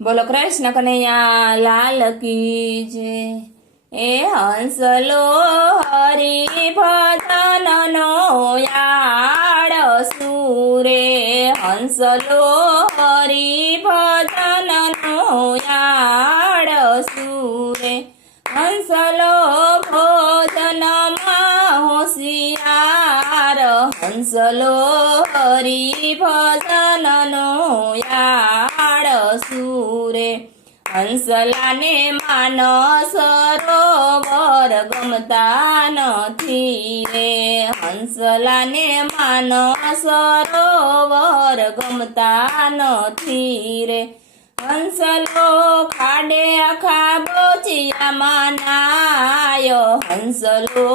બોલો કૃષ્ણ કનૈયા લાલ કી જય એ હંસલો હરી ભજન નો યાડ સુરે. હંસલો હરી ભજન નો યાડ સુરે હંસલો ભોજનમાં હોશિયાર. હંસલો હરી ભજન નો યાડ સુરે હંસલાને માનસ સરોવર ગમતા નથી રે. હંસલાને માનસ સરોવર ગમતા નથી રે. હંસલો ખાડે આખા બોચિયામાં નાયો. હંસલો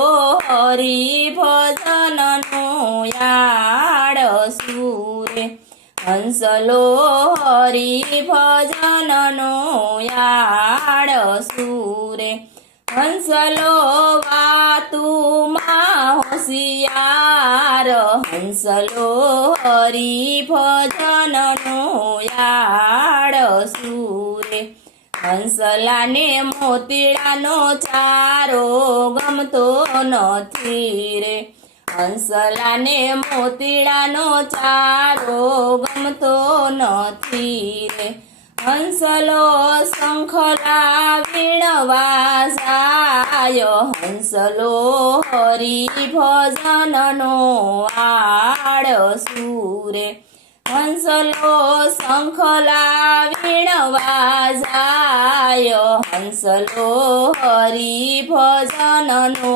હરી ભજનનો યાડ સુરે હંસલો હરી ભજનનો યાડ સુરે. હંસલો વાતુમાં હોશિયાર. હંસલો હરી ભજનનો યાડ સુરે. હંસલાને મોતીડાનો ચારો ગમતો નથી રે. હંસલાને મોતીડાનો ચારો ગમતો નથી રે. હંસલો શંખલા વીણવા જાય. હંસલો હરી ભજનનો આડ સુરે. હંસલો શંખલા વીણવા જાય હંસલો હરી ભજનનો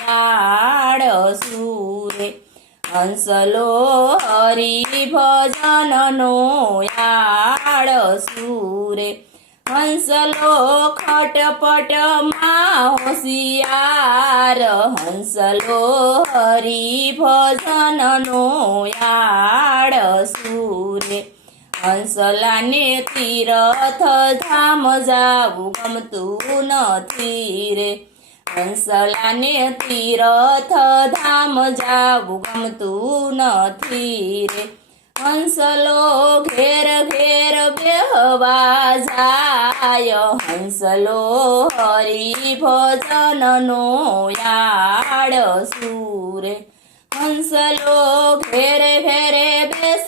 યાડ સુરે હંસલો હરી ભજનનો યાડ સુરે હંસલો ખટપટમાં હોશિયાર હંસલો હરી ભજનનો યાડ સુરે હંસલાને તીરથ ધામ જાવું ગમતું નથી રે હંસલાને તીરથ ધામ જાવું ગમતું નથી રે હંસલો ઘેર ઘેર બેહવા જાય હંસલો હરી ભજનનો યાડ સુરે હંસલો ઘેરે ઘેરે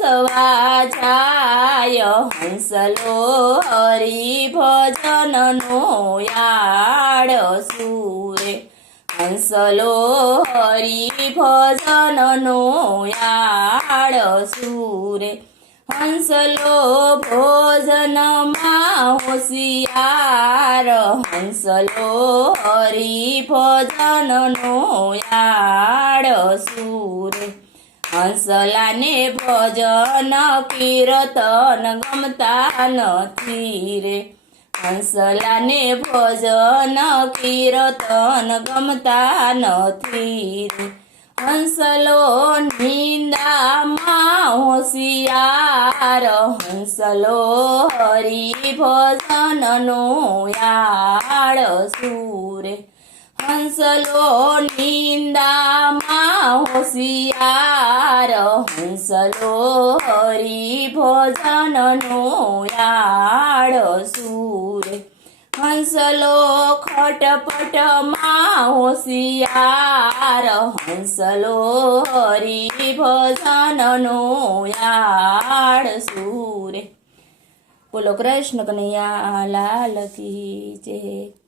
બેસવા જાય હંસલો હરી ભજનનો યાડ સુરે હંસલો હરી ભજનનો યાડ સુરે હંસલો ભોજનમાં હોશિયાર હંસલો હરી ભજનનો યાડ સુરે હંસલાને ભજન કીર્તન ગમતા નથી રે. હંસલાને ભજન કીર્તન ગમતા નથી રે. હંસલો નિંદામાં હોશિયાર, હંસલો હરી ભજનનો યાડ સુરે. હંસલો નિંદામાં હોશિયાર, હંસલો હરી ભજનનો યાડ સુરે. હંસલો ખટપટમાં હોશિયાર, હંસલો હરી ભજનનો યાડ સુરે. બોલો કૃષ્ણ કનૈયા, લાલ કી જય.